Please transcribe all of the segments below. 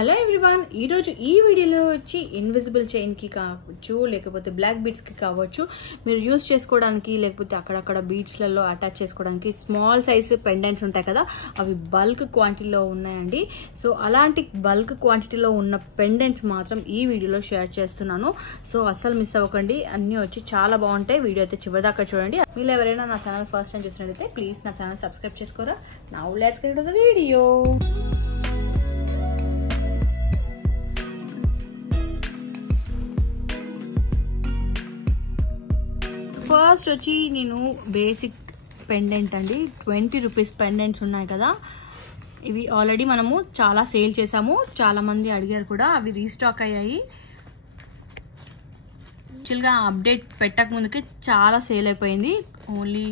Hello everyone, ఈరోజు ఈ వీడియోలో వచ్చి ఇన్విజిబుల్ చైన్కి కావచ్చు, లేకపోతే బ్లాక్ బీడ్స్కి కావచ్చు, మీరు యూజ్ చేసుకోవడానికి లేకపోతే అక్కడక్కడ బీడ్స్లలో అటాచ్ చేసుకోవడానికి స్మాల్ సైజ్ పెండెంట్స్ ఉంటాయి కదా, అవి బల్క్ క్వాంటిటీలో ఉన్నాయండి. సో అలాంటి బల్క్ క్వాంటిటీలో ఉన్న పెండెంట్స్ మాత్రం ఈ వీడియోలో షేర్ చేస్తున్నాను. సో అస్సలు మిస్ అవ్వకండి, అన్నీ వచ్చి చాలా బాగుంటాయి. వీడియో అయితే చివరిదాకా చూడండి. మీరు ఎవరైనా నా ఛానల్ ఫస్ట్ టైం చూసినట్లయితే ప్లీజ్ నా ఛానల్ సబ్స్క్రైబ్ చేసుకోరా. Now let's get to the video. First వచ్చి నేను బేసిక్ పెండెంట్ అండి, 20 రూపీస్ పెండెంట్స్ ఉన్నాయి కదా, ఇవి ఆల్రెడీ మనము చాలా సేల్ చేసాము, చాలా మంది అడిగారు కూడా, అవి రీస్టాక్ అయ్యాయి. యాక్చువల్గా అప్డేట్ పెట్టక ముందుకే చాలా సేల్ అయిపోయింది, ఓన్లీ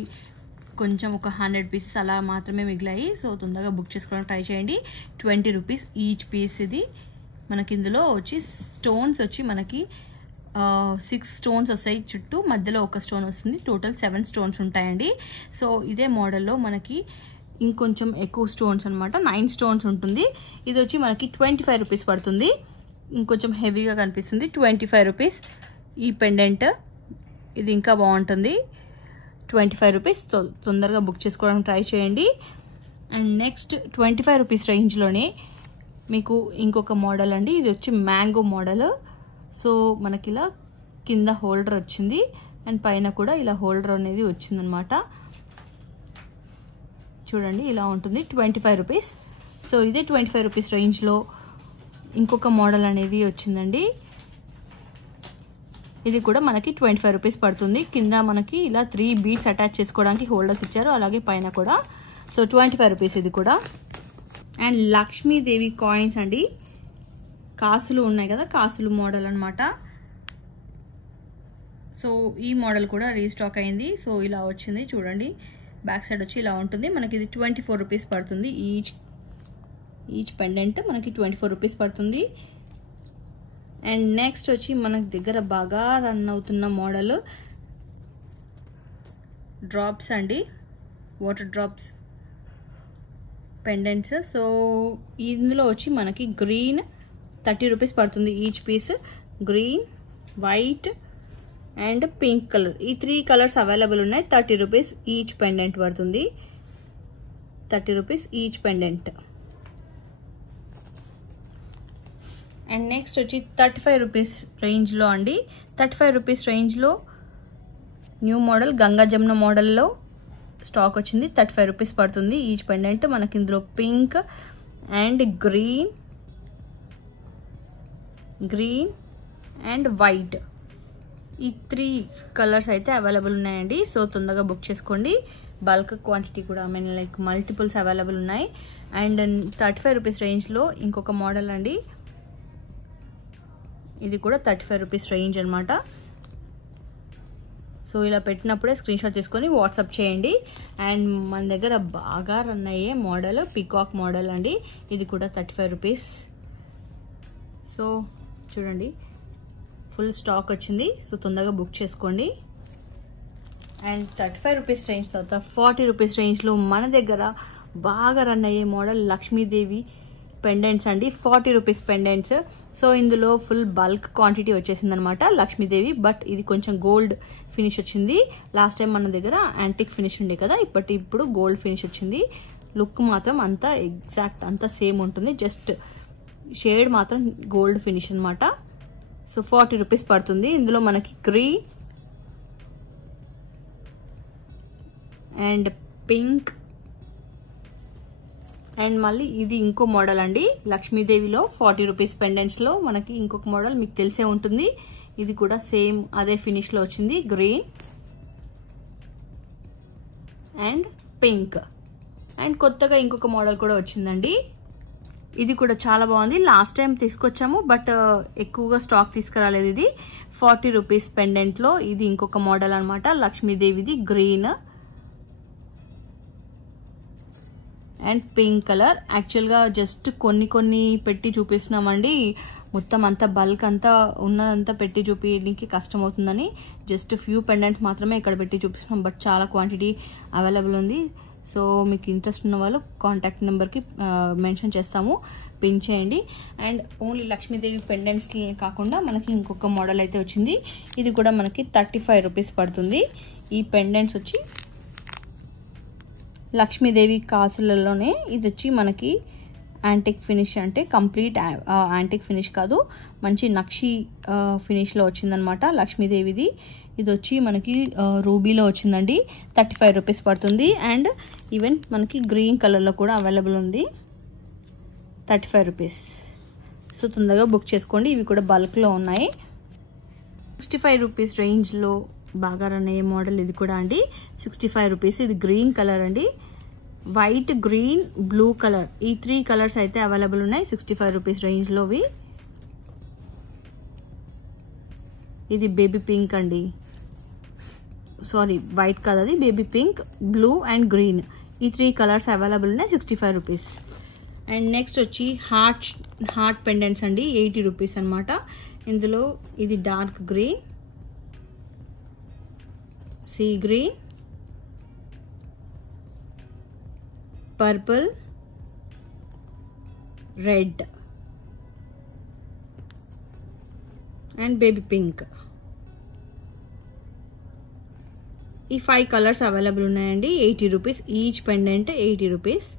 కొంచెం ఒక 100 పీసెస్ అలా మాత్రమే మిగిలాయి. సో తొందరగా బుక్ చేసుకోవడానికి ట్రై చేయండి. 20 రూపీస్ ఈచ్ పీస్. ఇది మనకి ఇందులో వచ్చి స్టోన్స్ వచ్చి మనకి 6 స్టోన్స్ వస్తాయి, చుట్టూ మధ్యలో ఒక స్టోన్ వస్తుంది, టోటల్ 7 స్టోన్స్ ఉంటాయండి. సో ఇదే మోడల్లో మనకి ఇంకొంచెం ఎక్కువ స్టోన్స్ అనమాట, 9 స్టోన్స్ ఉంటుంది. ఇది వచ్చి మనకి 25 రూపీస్ పడుతుంది. ఇంకొంచెం హెవీగా కనిపిస్తుంది, 25 రూపీస్ ఈ పెండెంట్. ఇది ఇంకా బాగుంటుంది, 25 రూపీస్. తొందరగా బుక్ చేసుకోవడానికి ట్రై చేయండి. అండ్ నెక్స్ట్ 25 రూపీస్ రేంజ్లోనే మీకు ఇంకొక మోడల్ అండి, ఇది వచ్చి మ్యాంగో మోడల్. సో మనకి ఇలా కింద హోల్డర్ వచ్చింది అండ్ పైన కూడా ఇలా హోల్డర్ అనేది వచ్చిందనమాట. చూడండి ఇలా ఉంటుంది, 25 రూపీస్. సో ఇదే 25 రూపీస్ రేంజ్లో ఇంకొక మోడల్ అనేది వచ్చిందండి. ఇది కూడా మనకి 25 రూపీస్ పడుతుంది. కింద మనకి ఇలా 3 బీడ్స్ అటాచ్ చేసుకోవడానికి హోల్డర్స్ ఇచ్చారు, అలాగే పైన కూడా. సో 25 రూపీస్ ఇది కూడా. అండ్ లక్ష్మీదేవి కాయిన్స్ అండి, కాసులు ఉన్నాయి కదా, కాసులు మోడల్ అనమాట. సో ఈ మోడల్ కూడా రీస్టాక్ అయింది. సో ఇలా వచ్చింది చూడండి, బ్యాక్ సైడ్ వచ్చి ఇలా ఉంటుంది. మనకి ఇది 24 రూపీస్ పడుతుంది. ఈచ్ పెండెంట్ మనకి 24 రూపీస్ పడుతుంది. అండ్ నెక్స్ట్ వచ్చి మన దగ్గర బాగా రన్ అవుతున్న మోడల్ డ్రాప్స్ అండి, వాటర్ డ్రాప్స్ పెండెంట్స్. సో ఇందులో వచ్చి మనకి గ్రీన్ 30 రూపీస్ పడుతుంది each piece. Green, white and pink colour, ఈ 3 కలర్స్ అవైలబుల్ ఉన్నాయి. 30 రూపీస్ ఈచ్ పెండెంట్ పడుతుంది, 30 rupees each pendant. And next వచ్చి 35 రూపీస్ రేంజ్లో అండి, 35 రూపీస్ రేంజ్లో న్యూ మోడల్ గంగా జమున మోడల్లో స్టాక్ వచ్చింది. 35 రూపీస్ పడుతుంది ఈచ్ పెండెంట్. మనకి ఇందులో pink and green and white, ఈ 3 కలర్స్ అయితే అవైలబుల్ ఉన్నాయండి. సో తొందరగా బుక్ చేసుకోండి. బల్క్ క్వాంటిటీ కూడా లైక్ మల్టిపుల్స్ అవైలబుల్ ఉన్నాయి. అండ్ 35 రూపీస్ రేంజ్లో ఇంకొక మోడల్ అండి, ఇది కూడా 35 రూపీస్ రేంజ్ అనమాట. సో ఇలా పెట్టినప్పుడే స్క్రీన్ షాట్ తీసుకొని వాట్సాప్ చేయండి. అండ్ మన దగ్గర బాగా రన్ అయ్యే మోడల్ పికాక్ మోడల్ అండి, ఇది కూడా 35 రూపీస్. సో చూడండి ఫుల్ స్టాక్ వచ్చింది, సో తొందరగా బుక్ చేసుకోండి. అండ్ 35 రూపీస్ రేంజ్ తర్వాత 40 రూపీస్ రేంజ్లో మన దగ్గర బాగా రన్ అయ్యే మోడల్ లక్ష్మీదేవి పెండెంట్స్ అండి, 40 రూపీస్ పెండెంట్స్. సో ఇందులో ఫుల్ బల్క్ క్వాంటిటీ వచ్చేసింది అనమాట లక్ష్మీదేవి, బట్ ఇది కొంచెం గోల్డ్ ఫినిష్ వచ్చింది. లాస్ట్ టైం మన దగ్గర యాంటిక్ ఫినిష్ ఉండే కదా, ఇప్పుడు గోల్డ్ ఫినిష్ వచ్చింది. లుక్ మాత్రం అంతా ఎగ్జాక్ట్ అంతా సేమ్ ఉంటుంది, జస్ట్ షేడ్ మాత్రం గోల్డ్ ఫినిష్ అనమాట. సో 40 రూపీస్ పడుతుంది. ఇందులో మనకి గ్రీన్ అండ్ పింక్ అండ్ మళ్ళీ ఇది ఇంకో మోడల్ అండి లక్ష్మీదేవిలో 40 రూపీస్ పెండెంట్స్లో మనకి ఇంకొక మోడల్ మీకు తెలిసే ఉంటుంది. ఇది కూడా సేమ్ అదే ఫినిష్లో వచ్చింది, గ్రీన్ అండ్ పింక్. అండ్ కొత్తగా ఇంకొక మోడల్ కూడా వచ్చిందండి, ఇది కూడా చాలా బాగుంది. లాస్ట్ టైం తీసుకొచ్చాము, బట్ ఎక్కువగా స్టాక్ తీసుకురాలేదు. ఇది 40 రూపీస్ పెండెంట్లో ఇది ఇంకొక మోడల్ అనమాట లక్ష్మీదేవిది, గ్రీన్ అండ్ పింక్ కలర్. యాక్చువల్గా జస్ట్ కొన్ని పెట్టి చూపిస్తున్నామండి, మొత్తం అంతా బల్క్ అంతా ఉన్నదంతా పెట్టి చూపించడానికి కష్టం అవుతుందని జస్ట్ ఫ్యూ పెండెంట్స్ మాత్రమే ఇక్కడ పెట్టి చూపిస్తున్నాం, బట్ చాలా క్వాంటిటీ అవైలబుల్ ఉంది. సో మీకు ఇంట్రెస్ట్ ఉన్న వాళ్ళు కాంటాక్ట్ నెంబర్కి మెన్షన్ చేస్తాము. పిన్ చేయండి. అండ్ ఓన్లీ లక్ష్మీదేవి పెండెంట్స్ కాకుండా మనకి ఇంకొక మోడల్ అయితే వచ్చింది. ఇది కూడా మనకి 35 రూపీస్ పడుతుంది. ఈ పెండెంట్స్ వచ్చి లక్ష్మీదేవి కాసులలోనే ఇది వచ్చి మనకి యాంటిక్ ఫినిష్, అంటే కంప్లీట్ యాంటిక్ ఫినిష్ కాదు, మంచి నక్షి ఫినిష్లో వచ్చిందనమాట లక్ష్మీదేవిది. ఇది వచ్చి మనకి రూబీలో వచ్చిందండి. 35 రూపీస్ పడుతుంది. అండ్ ఈవెన్ మనకి గ్రీన్ కలర్లో కూడా అవైలబుల్ ఉంది, 35 రూపీస్. సో తొందరగా బుక్ చేసుకోండి. ఇవి కూడా బల్క్లో ఉన్నాయి. 65 రూపీస్ రేంజ్లో బాగా రన్ అయ్యే మోడల్ ఇది కూడా అండి. 65 రూపీస్. ఇది గ్రీన్ కలర్ అండి. వైట్, గ్రీన్, బ్లూ కలర్, ఈ 3 కలర్స్ అయితే అవైలబుల్ ఉన్నాయి 65 రూపీస్ రేంజ్లోవి. ఇది బేబీ పింక్ అండి, సారీ వైట్ కాదు, అది baby pink, blue and green, ఈ 3 కలర్స్ అవైలబుల్ ఉన్నాయి 65 రూపీస్. అండ్ నెక్స్ట్ వచ్చి హార్ట్ పెండెంట్స్ అండి, 80 రూపీస్ అనమాట. ఇందులో ఇది dark green, sea green, purple, red and baby pink, ఈ 5 కలర్స్ అవైలబుల్ ఉన్నాయండి. 80 rupees each pendant, 80 rupees.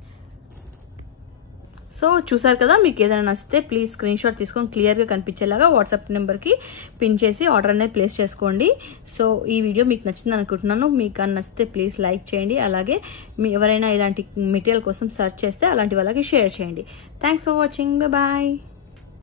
So చూసారు కదా, మీకు ఏదైనా నచ్చితే ప్లీజ్ స్క్రీన్ షాట్ తీసుకొని క్లియర్గా కనిపించేలాగా వాట్సాప్ నెంబర్కి పిన్ చేసి ఆర్డర్ అనేది ప్లేస్ చేసుకోండి. సో ఈ వీడియో మీకు నచ్చింది అనుకుంటున్నాను. మీకు నచ్చితే ప్లీజ్ లైక్ చేయండి. అలాగే మీ ఎవరైనా ఇలాంటి మెటీరియల్ కోసం సెర్చ్ చేస్తే అలాంటి వాళ్ళకి షేర్ చేయండి. Thanks for watching. బాయ్.